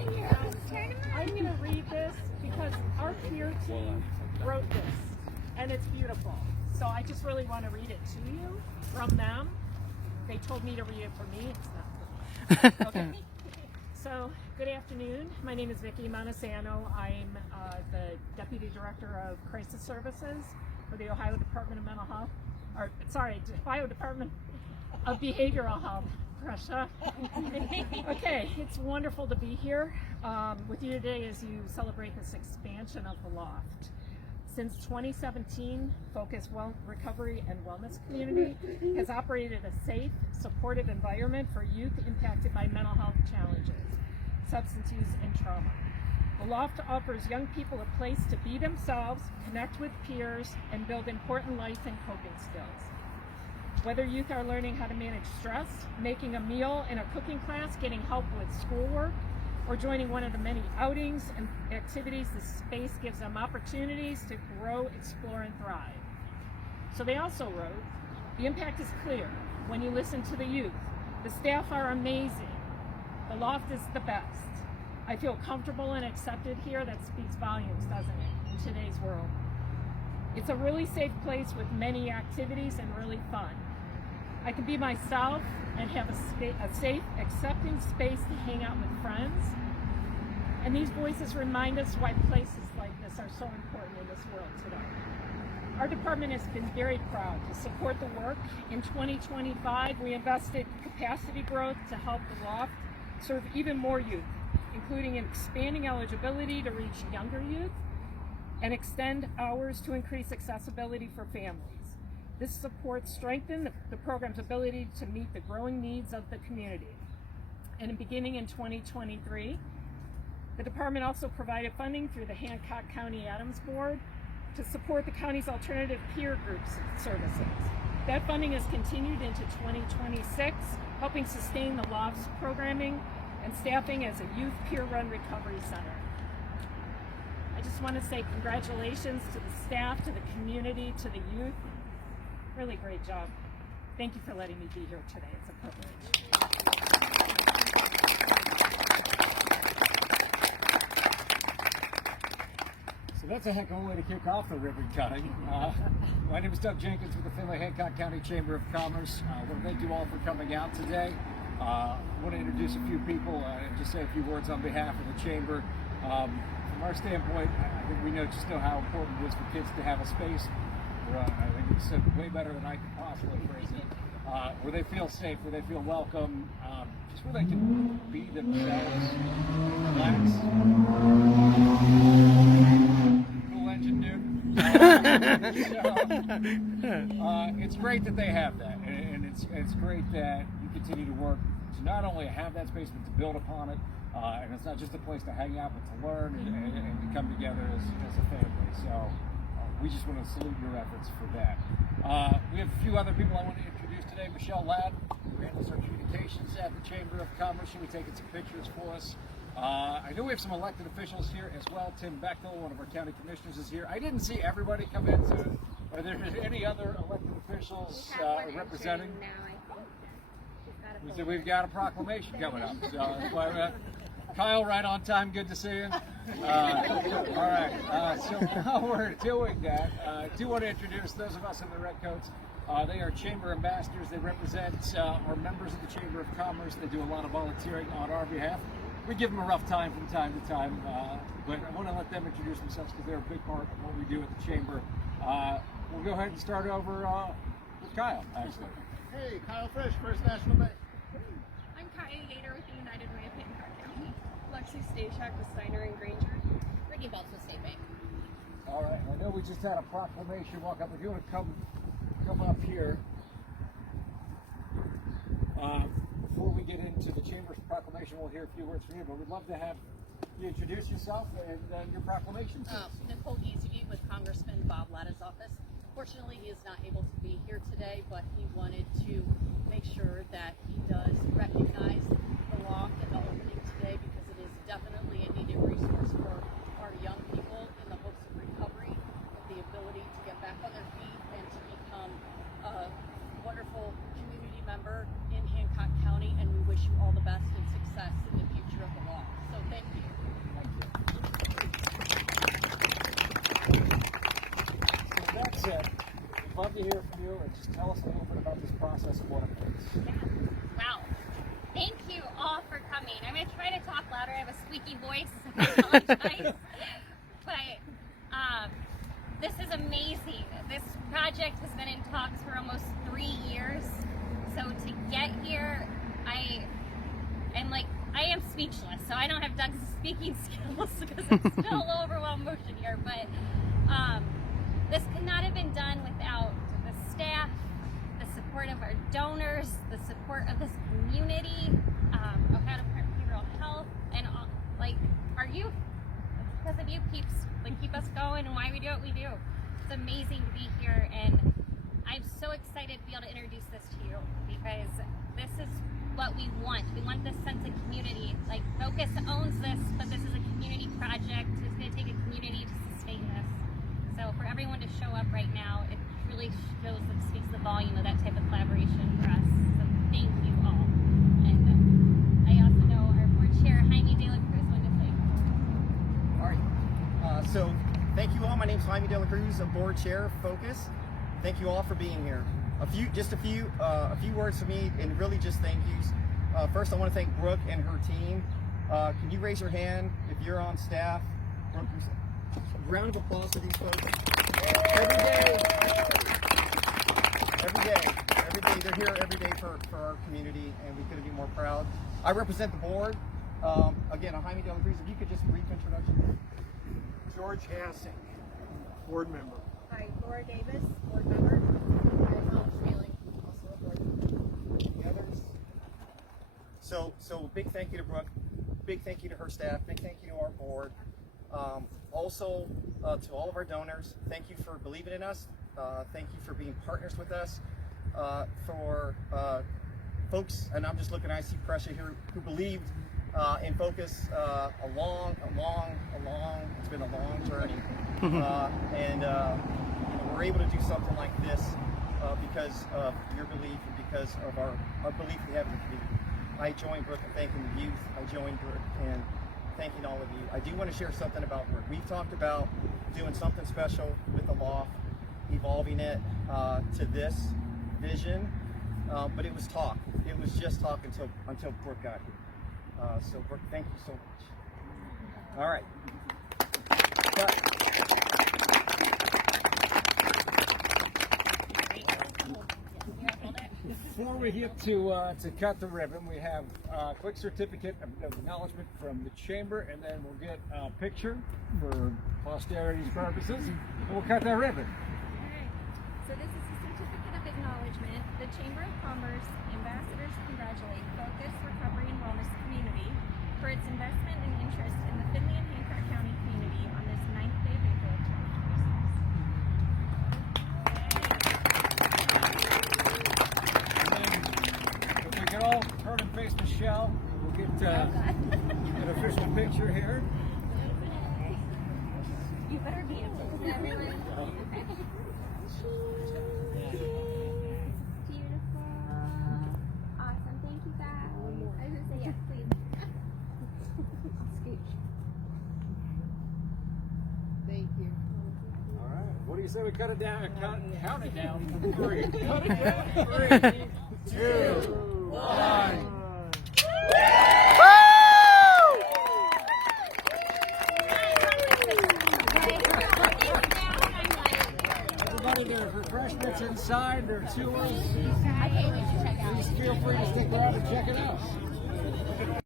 I'm going to read this because our peer team wrote this, and it's beautiful. So I just really want to read it to you from them. They told me to read it for me. It's not for me. Okay. So, good afternoon. My name is Vicki Montesano. I'm the Deputy Director of Crisis Services for the Ohio Department of Mental Health, Ohio Department of Behavioral Health. Prussia. Okay, it's wonderful to be here with you today as you celebrate this expansion of the Loft. Since 2017, Focus Recovery and Wellness Community has operated a safe, supportive environment for youth impacted by mental health challenges, substance use, and trauma. The Loft offers young people a place to be themselves, connect with peers, and build important life and coping skills. Whether youth are learning how to manage stress, making a meal in a cooking class, getting help with schoolwork, or joining one of the many outings and activities, this space gives them opportunities to grow, explore, and thrive. So they also wrote, the impact is clear when you listen to the youth. The staff are amazing. The Loft is the best. I feel comfortable and accepted here. That speaks volumes, doesn't it, in today's world. It's a really safe place with many activities and really fun. I can be myself and have a safe, accepting space to hang out with friends. And these voices remind us why places like this are so important in this world today. Our department has been very proud to support the work. In 2025, we invested capacity growth to help the Loft serve even more youth, including expanding eligibility to reach younger youth and extend hours to increase accessibility for families. This support strengthened the program's ability to meet the growing needs of the community. And beginning in 2023, the department also provided funding through the Hancock County Adams Board to support the county's alternative peer groups services. That funding has continued into 2026, helping sustain the Loft's programming and staffing as a youth peer-run recovery center. I just want to say congratulations to the staff, to the community, to the youth. Really great job. Thank you for letting me be here today. It's a privilege. So that's a heck of a way to kick off the ribbon cutting. My name is Doug Jenkins with the Findlay Hancock County Chamber of Commerce. I want to thank you all for coming out today. I want to introduce a few people and just say a few words on behalf of the Chamber. From our standpoint, I think we just know how important it is for kids to have a space. I think it's said way better than I could possibly phrase it. Where they feel safe, where they feel welcome, just where they can be themselves, relax. Cool engine, dude. It's great that they have that, and it's great that you continue to work to not only have that space, but to build upon it. And it's not just a place to hang out, but to learn and to come together as a family. So we just want to salute your efforts for that. We have a few other people I want to introduce today. Michelle Ladd, who handles our communications at the Chamber of Commerce. She'll be taking some pictures for us. I know we have some elected officials here as well. Tim Bechtel, one of our county commissioners, is here. I didn't see everybody come in, so are there any other elected officials representing? So we've got a proclamation coming up. So, Kyle, right on time. Good to see you. All right. So while we're doing that, I do want to introduce those of us in the red coats. They are Chamber ambassadors. They represent our members of the Chamber of Commerce. They do a lot of volunteering on our behalf. We give them a rough time from time to time, but I want to let them introduce themselves because they're a big part of what we do at the Chamber. We'll go ahead and start over with Kyle, actually. Hey, Kyle Fish, First National Bank. I'm Kaya Yater with the United Way of Hancock County. Lexi Stashak with Steiner and Granger. Ricky Belts with State Bank. All right, I know we just had a proclamation walk up. If you want to come up here. Before we get into the Chamber's proclamation, we'll hear a few words from you, but we'd love to have you introduce yourself and your proclamation. Nicole Giesecke with Congressman Bob Latta's office. Fortunately, he is not able to be here today, but he wanted to make sure that he does recognize the Loft and the opening today because it is definitely a needed resource for our young people in the hopes of recovery, with the ability to get back on their feet and to become a wonderful community member in Hancock County. And we wish you all the best and success in the future of the Loft. So thank you. to hear from you, and just tell us a little bit about this process and what it means. Wow. Thank you all for coming. I'm going to try to talk louder. I have a squeaky voice. I apologize. But this is amazing. This project has been in talks for almost 3 years. So to get here, I am speechless. So I don't have Doug's speaking skills because it's still a little overwhelmed motion here. But this could not have been done without the staff, the support of our donors, the support of this community, Ohio Department of Behavioral Health, and our youth. It's because of you peeps keep us going and why we do what we do. It's amazing to be here, and I'm so excited to be able to introduce this to you because this is what we want. We want this sense of community. Focus owns this, but this is a community project. It's going to take a community to sustain this. So for everyone to show up right now, it really shows and speaks the volume of that type of collaboration for us. So thank you all. And I also know our board chair, Jaime De La Cruz, wanted to say. All right. So thank you all. My name is Jaime De La Cruz, I'm board chair, Focus. Thank you all for being here. A few words for me, and really just thank yous. First, I want to thank Brooke and her team. Can you raise your hand if you're on staff? Brooke, a round of applause to these folks. Every day, they're here every day for our community, and we couldn't be more proud. I represent the board. Again, I'm Jaime De La Cruz. If you could just brief introduction. George Hassing, board member. Hi, Laura Davis, board member. I'm Alex Freeling, also a board member. The others? So big thank you to Brooke, big thank you to her staff, big thank you to our board. Also to all of our donors, thank you for believing in us. Thank you for being partners with us. For folks, and I'm just looking, I see Pressure here, who believed in Focus it's been a long journey. And we're able to do something like this because of your belief and because of our belief we have in the community. I join Brooke in thanking the youth. I join Brooke in thanking all of you. I do want to share something about Brooke. We've talked about doing something special with the Loft, evolving it to this vision, but it was talk. It was just talk until Brooke got here. So Brooke, thank you so much. All right. Before we get to cut the ribbon, we have a quick certificate of acknowledgement from the chamber, and then we'll get a picture for posterity's purposes, and we'll cut that ribbon. Alright, so this is a certificate of acknowledgement. The Chamber of Commerce ambassadors congratulate Focus Recovery and Wellness Community for its investment and interest in the Findlay and Hancock County community on this 9th day of April 2026. If we can all turn and face Michelle, we'll get an official picture here. You better be in focus, everyone. Beautiful. Awesome. Thank you, guys. I was going to say yes, please. Scooch. Thank you. All right. What do you say we cut it down? Count it down from 3. Cut it down. 3, 2, 1. Everybody, there's refreshments inside. There are tours. Okay, we should check out. Please feel free to stick around and check it out.